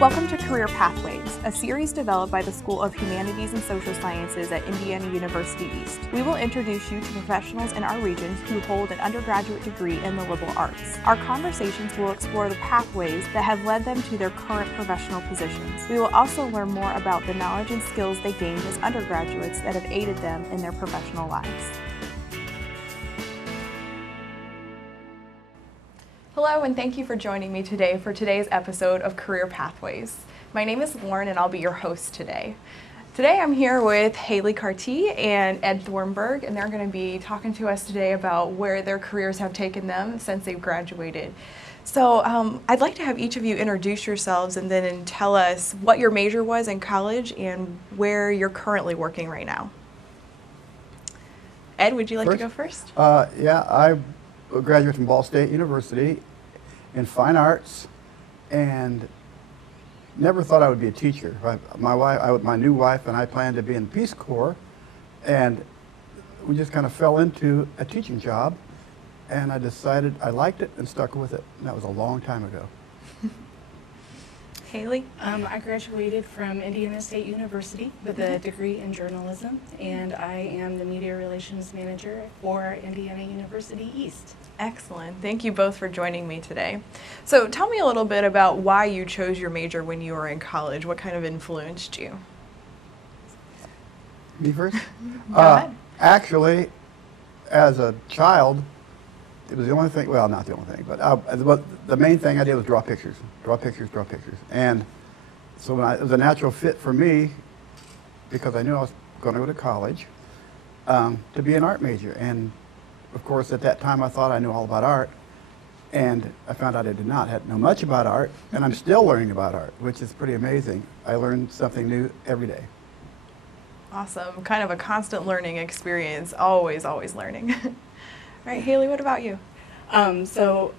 Welcome to Career Pathways, a series developed by the School of Humanities and Social Sciences at Indiana University East. We will introduce you to professionals in our regions who hold an undergraduate degree in the liberal arts. Our conversations will explore the pathways that have led them to their current professional positions. We will also learn more about the knowledge and skills they gained as undergraduates that have aided them in their professional lives. Hello, and thank you for joining me today for today's episode of Career Pathways. My name is Lauren, and I'll be your host today. Today I'm here with Hali Cartee and Ed Thornburg, and they're going to be talking to us today about where their careers have taken them since they've graduated. So I'd like to have each of you introduce yourselves and then tell us what your major was in college and where you're currently working right now. Ed, would you like to go first? Yeah, I graduated from Ball State University in fine arts, and never thought I would be a teacher. My new wife and I planned to be in the Peace Corps, and we just kind of fell into a teaching job, and I decided I liked it and stuck with it. And that was a long time ago. Hali? I graduated from Indiana State University with a degree in journalism, and I am the media relations manager for Indiana University East. Excellent. Thank you both for joining me today. So tell me a little bit about why you chose your major when you were in college. What kind of influenced you? Me first? Go ahead. Actually, as a child, it was the only thing, well, not the only thing, but the main thing I did was draw pictures. And so it was a natural fit for me, because I knew I was going to go to college, to be an art major. And of course, at that time, I thought I knew all about art, and I found out I did not know much about art, and I'm still learning about art, which is pretty amazing. I learn something new every day. Awesome. Kind of a constant learning experience, always learning. All right, Hali, what about you? So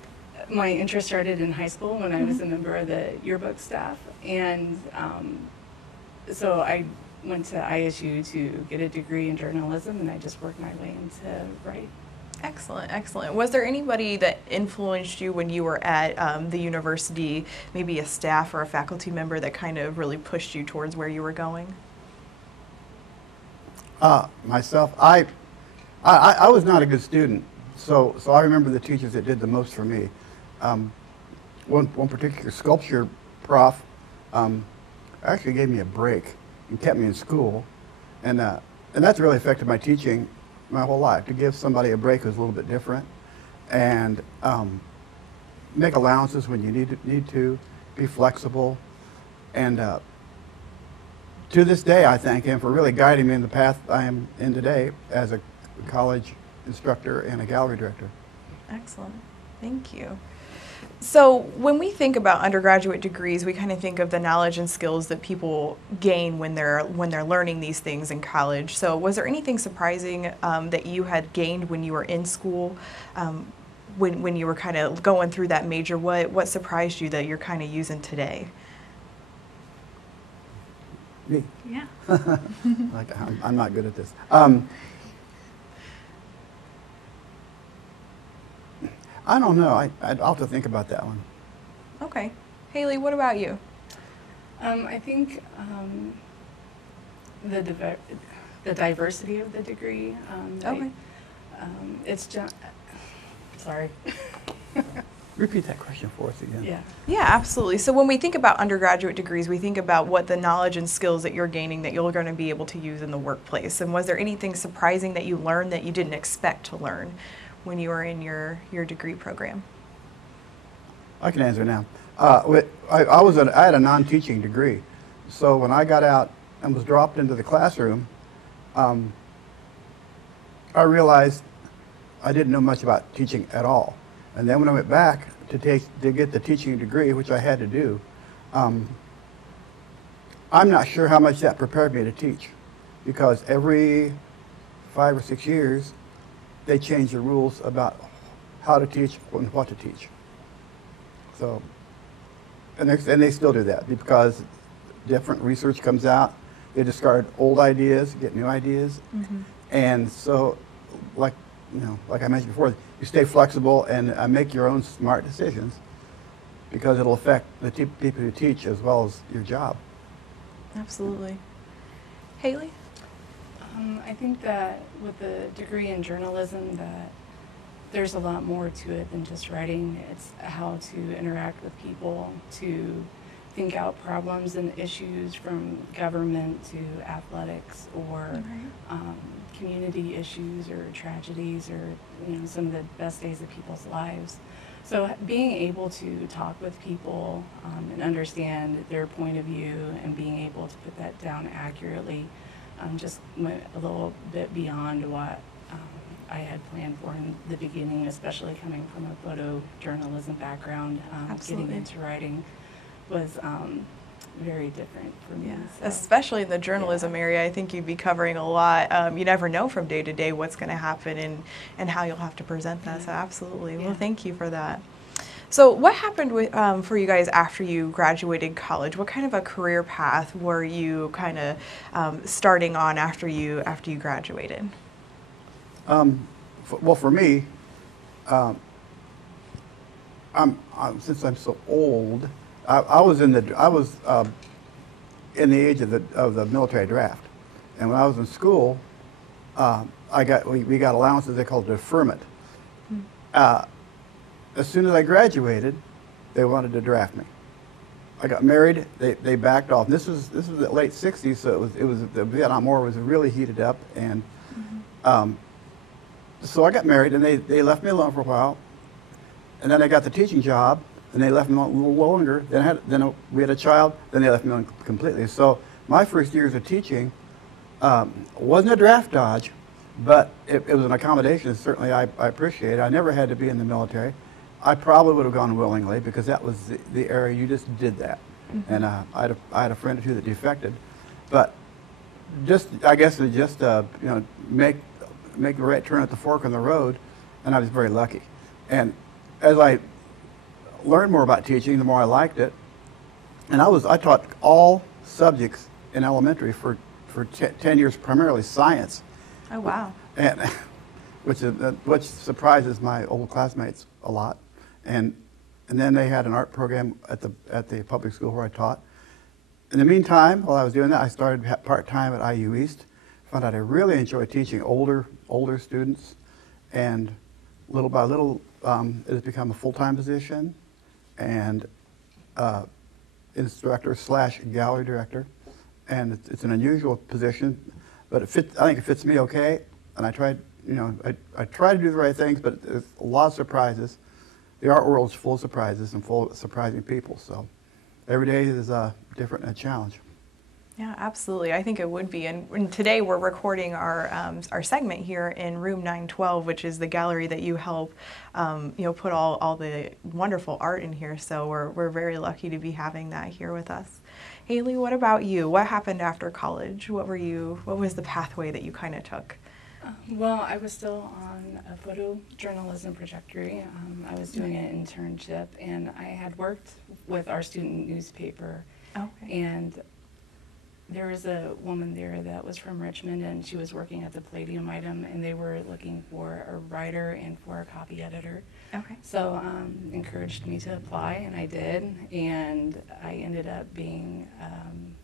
my interest started in high school when I was a member of the yearbook staff, and so I went to ISU to get a degree in journalism, and I just worked my way into writing. Excellent, excellent. Was there anybody that influenced you when you were at the university, maybe a staff or a faculty member that kind of really pushed you towards where you were going? Myself, I was not a good student, so I remember the teachers that did the most for me. One particular sculpture prof actually gave me a break and kept me in school, and that's really affected my teaching my whole life. To give somebody a break was a little bit different, and make allowances when you need to, be flexible, and to this day I thank him for really guiding me in the path I am in today as a college instructor and a gallery director. Excellent, thank you. So when we think about undergraduate degrees, we kind of think of the knowledge and skills that people gain when they're learning these things in college. So was there anything surprising that you had gained when you were in school, when you were kind of going through that major? What surprised you that you're kind of using today? Me? Yeah. I'm not good at this. I don't know. I'll have to think about that one. Okay. Hali, what about you? I think the diversity of the degree. Okay. It's just, sorry. Repeat that question for us again. Yeah. Yeah, absolutely. So when we think about undergraduate degrees, we think about what the knowledge and skills that you're gaining that you're going to be able to use in the workplace. And was there anything surprising that you learned that you didn't expect to learn when you were in your degree program? I can answer now. I had a non-teaching degree, so when I got out and was dropped into the classroom, I realized I didn't know much about teaching at all. And then when I went back to get the teaching degree, which I had to do, I'm not sure how much that prepared me to teach, because every 5 or 6 years they change the rules about how to teach and what to teach. So, and they still do that, because different research comes out. They discard old ideas, get new ideas, and so, like I mentioned before, you stay flexible and make your own smart decisions. because it'll affect the people you teach as well as your job. Absolutely. Haley? I think that with the degree in journalism that there's a lot more to it than just writing. It's how to interact with people, to think out problems and issues from government to athletics or community issues or tragedies or some of the best days of people's lives. So being able to talk with people and understand their point of view and being able to put that down accurately just went a little bit beyond what I had planned for in the beginning, especially coming from a photojournalism background. Getting into writing was very different for me. Yeah. So. Especially in the journalism area, I think you'd be covering a lot. You never know from day to day what's going to happen and how you'll have to present that. So absolutely. Yeah. Well, thank you for that. So what happened with, for you guys after you graduated college? What kind of a career path were you kind of starting on after you graduated? Well, for me, since I'm so old, I was in the age of the military draft, and when I was in school, we got allowances they called deferment. As soon as I graduated, they wanted to draft me. I got married. They backed off. This was the late '60s, so it was the Vietnam War was really heated up, and so I got married, and they left me alone for a while, and then I got the teaching job, and they left me alone a little longer. Then we had a child. Then they left me alone completely. So my first years of teaching wasn't a draft dodge, but it was an accommodation. Certainly, I appreciate it. I never had to be in the military. I probably would have gone willingly because that was the area you just did that. And I had a friend or two that defected, but I guess it just make the right turn at the fork in the road, and I was very lucky. And as I learned more about teaching, the more I liked it. And I taught all subjects in elementary for 10 years, primarily science. Oh wow! And which surprises my old classmates a lot. And then they had an art program at the public school where I taught. In the meantime, while I was doing that, I started part-time at IU East. Found out I really enjoy teaching older students, and little by little, it has become a full-time position, and instructor / gallery director, and it's an unusual position, but I think it fits me okay. And I try to do the right things, but there's a lot of surprises. The art world is full of surprises and full of surprising people. So every day is different and a challenge. Yeah, absolutely. I think it would be. And today we're recording our segment here in room 912, which is the gallery that you help, put all the wonderful art in here. So we're very lucky to be having that here with us. Haley, what about you? What happened after college? What was the pathway that you kind of took? Well, I was still on a photojournalism trajectory. I was doing an internship, and I had worked with our student newspaper. Okay. And there was a woman there that was from Richmond, and she was working at the Palladium item, and they were looking for a writer and for a copy editor. Okay. So encouraged me to apply, and I did, and I ended up being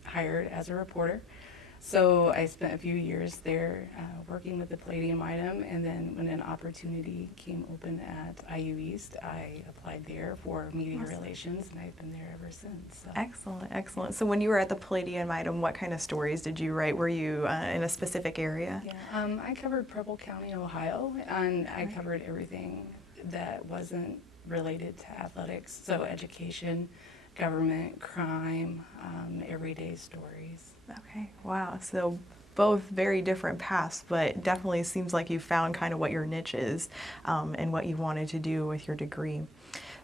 hired as a reporter. So I spent a few years there working with the Palladium item, and then when an opportunity came open at IU East, I applied there for media relations, and I've been there ever since. So. Excellent, excellent. So when you were at the Palladium item, what kind of stories did you write? Were you in a specific area? Yeah, I covered Preble County, Ohio, and I covered everything that wasn't related to athletics, so education, government, crime, everyday stories. Okay, wow. So both very different paths, but definitely seems like you found kind of what your niche is and what you wanted to do with your degree.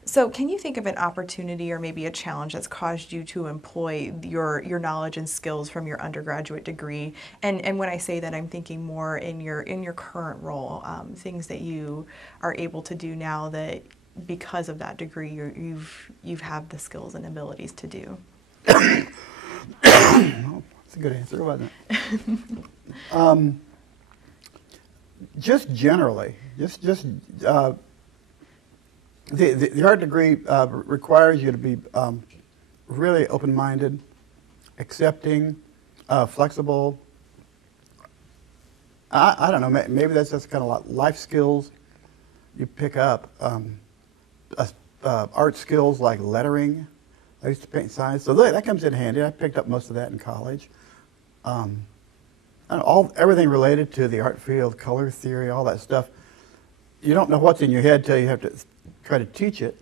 So can you think of an opportunity or maybe a challenge that's caused you to employ your knowledge and skills from your undergraduate degree? And when I say that, I'm thinking more in your current role, things that you are able to do now that because of that degree you've had the skills and abilities to do. Well, that's a good answer, wasn't it? Just generally, The art degree requires you to be really open-minded, accepting, flexible. I don't know, maybe that's just kind of life skills you pick up. Art skills like lettering. I used to paint signs, so that comes in handy. I picked up most of that in college. Everything related to the art field, color theory, all that stuff. You don't know what's in your head till you have to try to teach it.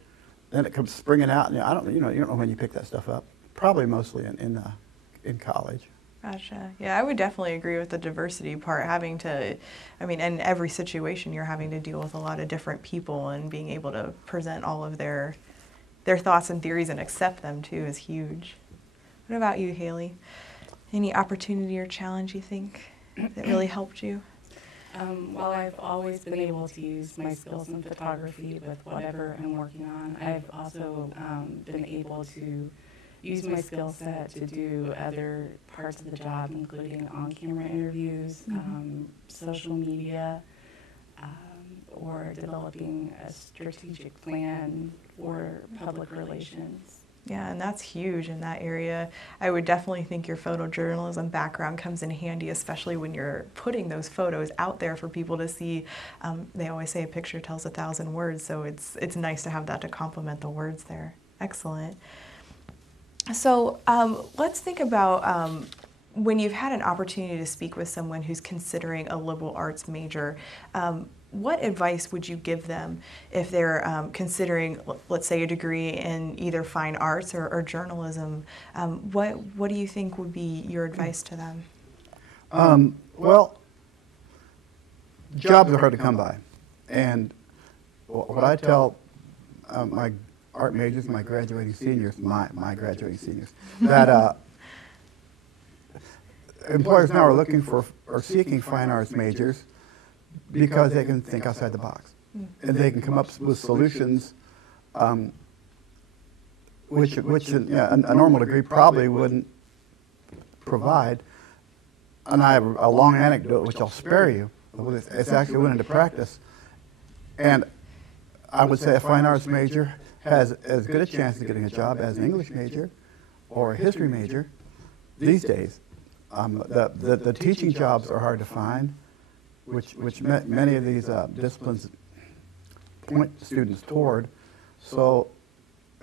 Then it comes springing out, and you don't know when you pick that stuff up. Probably mostly in college. Gotcha. Yeah, I would definitely agree with the diversity part. Having to, in every situation, you're having to deal with a lot of different people, and being able to present all of their thoughts and theories and accept them too is huge. What about you, Haley? Any opportunity or challenge you think that really helped you? While I've always been able to use my skills in photography with whatever I'm working on, I've also been able to use my skill set to do other parts of the job, including on-camera interviews, social media, or developing a strategic plan for public relations. Yeah, and that's huge in that area. I would definitely think your photojournalism background comes in handy, especially when you're putting those photos out there for people to see. They always say a picture tells 1,000 words, so it's nice to have that to complement the words there. Excellent. So let's think about when you've had an opportunity to speak with someone who's considering a liberal arts major. What advice would you give them if they're considering, let's say, a degree in either fine arts or journalism? What do you think would be your advice to them? Well, jobs are hard to come by. And what I tell my art majors, my graduating seniors, my graduating seniors, that employers now are looking for or seeking fine arts majors because they can think outside the box. And they can come up with solutions which a normal degree probably wouldn't provide. And I have a long anecdote which I'll spare you. It's actually went into practice. And I would say a fine arts major has as good a chance of getting a job as an English major or a history major these days. The teaching jobs are hard to find, which many of these disciplines point students toward. So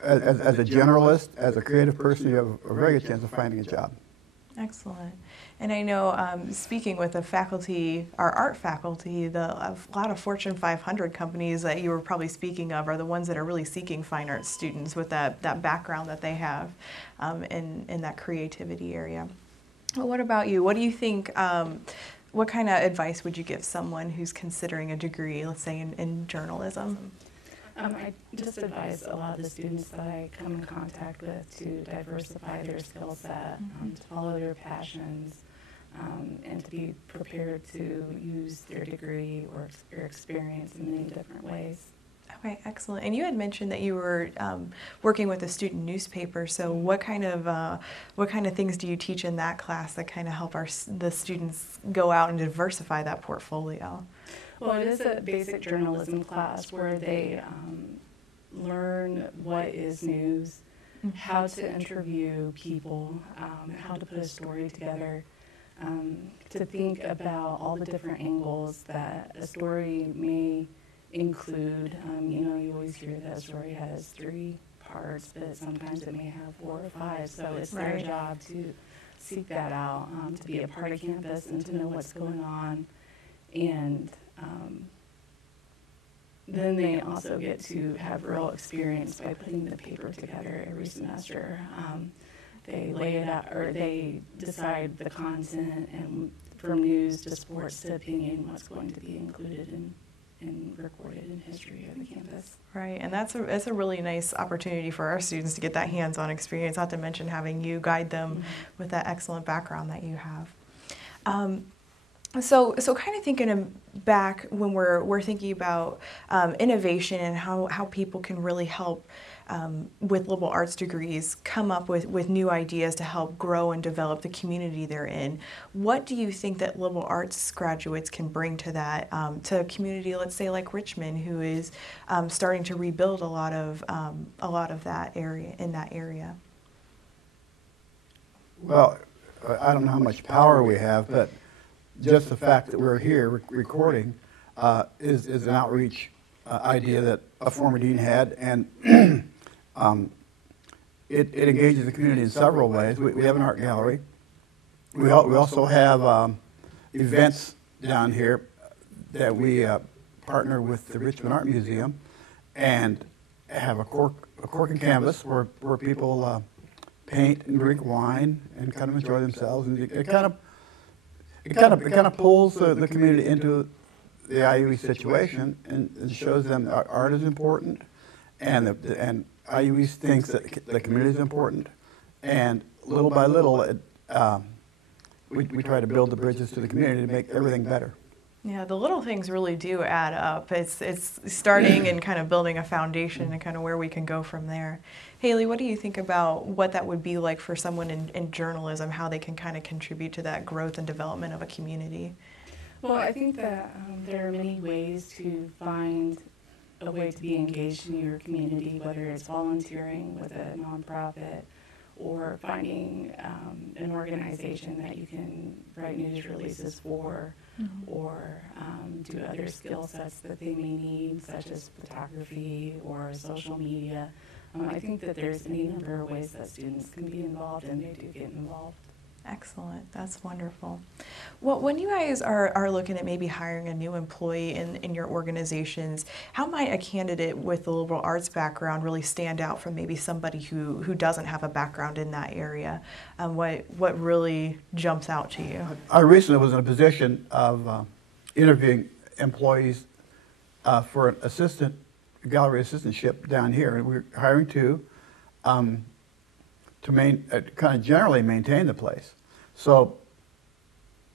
as a generalist, as a creative person, you have a very good chance of finding a job. Excellent. And I know, speaking with the faculty, our art faculty, a lot of Fortune 500 companies that you were probably speaking of are the ones that are really seeking fine arts students with that background that they have in that creativity area. Well, what about you? What do you think, what kind of advice would you give someone who's considering a degree, let's say in journalism? I just advise a lot of the students that I come in contact with to diversify their skill set, to follow their passions, and to be prepared to use their degree or experience in many different ways. Okay, excellent. And you had mentioned that you were working with a student newspaper. So what kind of things do you teach in that class that kind of help the students go out and diversify that portfolio? Well, it is a basic journalism class where they learn what is news, how to interview people, how to put a story together, to think about all the different angles that a story may include. You always hear that a story has 3 parts, but sometimes it may have 4 or 5. So it's their job to seek that out, to be a part of campus and to know what's going on. And then they also get to have real experience by putting the paper together every semester. They lay it out, or they decide the content, and from news to sports to opinion, what's going to be included and recorded in history of the campus. Right, and that's a really nice opportunity for our students to get that hands-on experience, not to mention having you guide them with that excellent background that you have. So kind of thinking back when we're thinking about innovation and how people can really help with liberal arts degrees come up with new ideas to help grow and develop the community they're in. What do you think that liberal arts graduates can bring to that, to a community, let's say like Richmond, who is starting to rebuild a lot of that area, in that area? Well, I don't know how much power we have, but just the fact that we're here recording is an outreach idea that a former dean had, and it engages the community in several ways. We have an art gallery. We also have events down here that we partner with the Richmond Art Museum and have a cork and canvas where people paint and drink wine and kind of enjoy themselves, and it kind of pulls the community into the IUE situation and shows them that art is important, and IUE thinks that the community is important, and little by little we try to build the bridges to the community to make everything better. Yeah, the little things really do add up. It's starting and kind of building a foundation and kind of where we can go from there. Haley, what do you think about what that would be like for someone in journalism, how they can kind of contribute to that growth and development of a community? Well, I think that there are many ways to find a way to be engaged in your community, whether it's volunteering with a nonprofit or finding an organization that you can write news releases for, or do other skill sets that they may need, such as photography or social media. I think that there's any number of ways that students can be involved, and they do get involved. Excellent. That's wonderful. Well, when you guys are looking at maybe hiring a new employee in your organizations, how might a candidate with a liberal arts background really stand out from maybe somebody who doesn't have a background in that area? What really jumps out to you? I recently was in a position of interviewing employees for an gallery assistantship down here, and we were hiring two to kind of generally maintain the place. So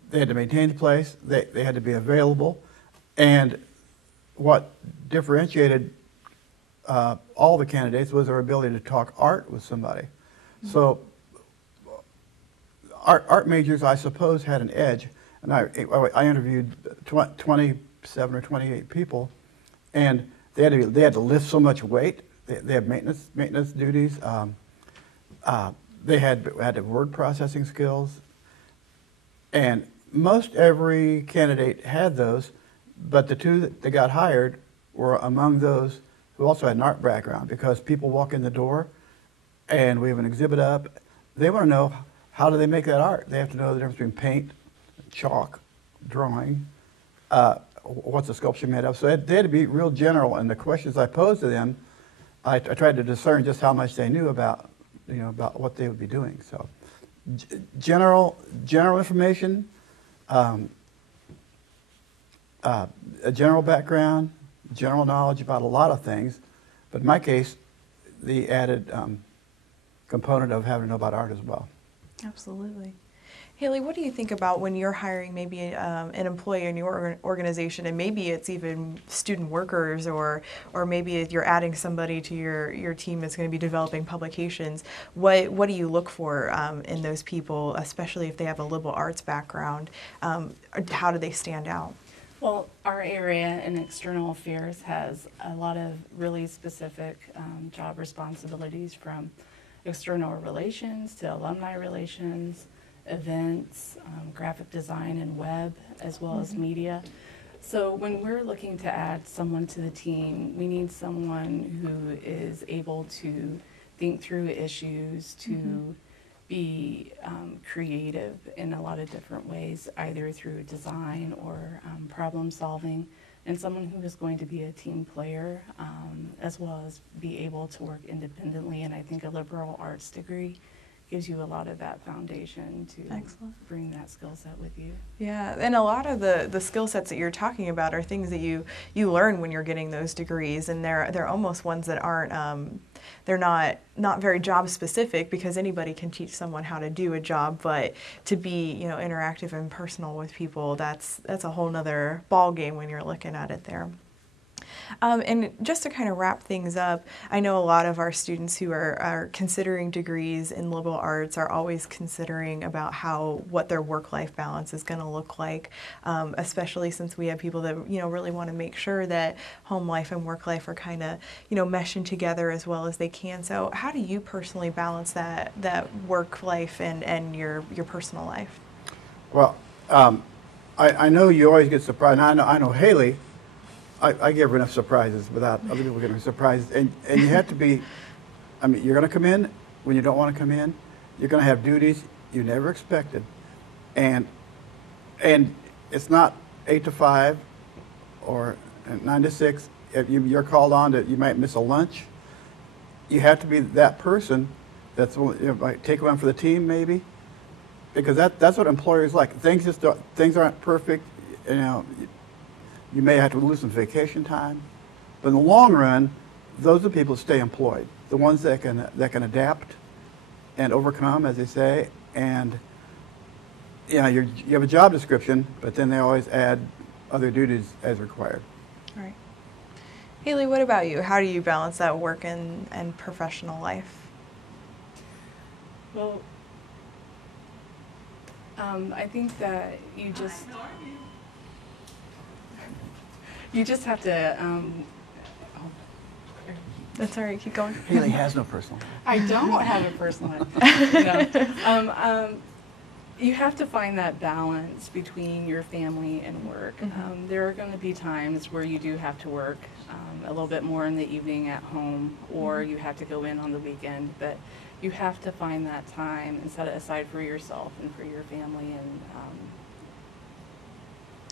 they had to maintain the place, they had to be available, and what differentiated all the candidates was their ability to talk art with somebody. So art majors, I suppose, had an edge, and I interviewed 27 or 28 people, and they had to lift so much weight. They had maintenance duties. They had word processing skills, and most every candidate had those, but the two that got hired were among those who also had an art background, because people walk in the door and we have an exhibit up. They want to know, how do they make that art? They have to know the difference between paint, chalk, drawing, what's a sculpture made of. So they had to be real general, and the questions I posed to them, I tried to discern just how much they knew about what they would be doing. So general information, a general background, general knowledge about a lot of things, but in my case, the added component of having to know about art as well. Absolutely. Haley, what do you think about when you're hiring maybe an employee in your organization, and maybe it's even student workers, or maybe you're adding somebody to your team that's going to be developing publications? What do you look for in those people, especially if they have a liberal arts background? How do they stand out? Well, our area in external affairs has a lot of really specific job responsibilities, from external relations to alumni relations, events, graphic design and web, as well as media. So when we're looking to add someone to the team, we need someone who is able to think through issues, to be creative in a lot of different ways, either through design or problem solving, and someone who is going to be a team player, as well as be able to work independently. And I think a liberal arts degree gives you a lot of that foundation to bring that skill set with you. Yeah, and a lot of the skill sets that you're talking about are things that you learn when you're getting those degrees, and they're almost ones that aren't they're not very job specific, because anybody can teach someone how to do a job, but to be interactive and personal with people, that's a whole nother ball game when you're looking at it there. And just to kind of wrap things up, I know a lot of our students who are considering degrees in liberal arts are always considering about what their work-life balance is going to look like, especially since we have people that really want to make sure that home life and work life are kind of meshing together as well as they can. So how do you personally balance that work life and your personal life? Well, I know you always get surprised. And I know Haley, I give her enough surprises without other people getting surprised. And you have to be, I mean, you're going to come in when you don't want to come in. You're going to have duties you never expected. And it's not 8 to 5 or 9 to 6. If you're called on you might miss a lunch. You have to be that person that's might take one for the team maybe. Because that's what employers like. Things aren't perfect. You may have to lose some vacation time, but in the long run, those are the people who stay employed. The ones that can adapt and overcome, as they say. And you have a job description, but then they always add other duties as required. All right. Haley, what about you? How do you balance that work and professional life? Well, I think that you just have to. That's all right. Keep going. Haley has no personal life. I don't have a personal life. No. You have to find that balance between your family and work. Mm-hmm. There are going to be times where you do have to work a little bit more in the evening at home, or you have to go in on the weekend, but you have to find that time and set it aside for yourself and for your family. And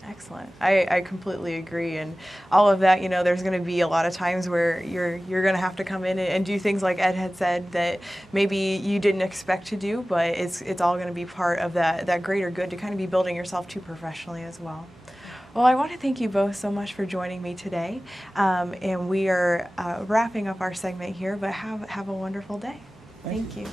Excellent. I completely agree. And all of that, there's going to be a lot of times where you're going to have to come in and do things like Ed had said that maybe you didn't expect to do, but it's all going to be part of that greater good to kind of be building yourself too professionally as well. Well, I want to thank you both so much for joining me today. And we are wrapping up our segment here, but have a wonderful day. Thank you.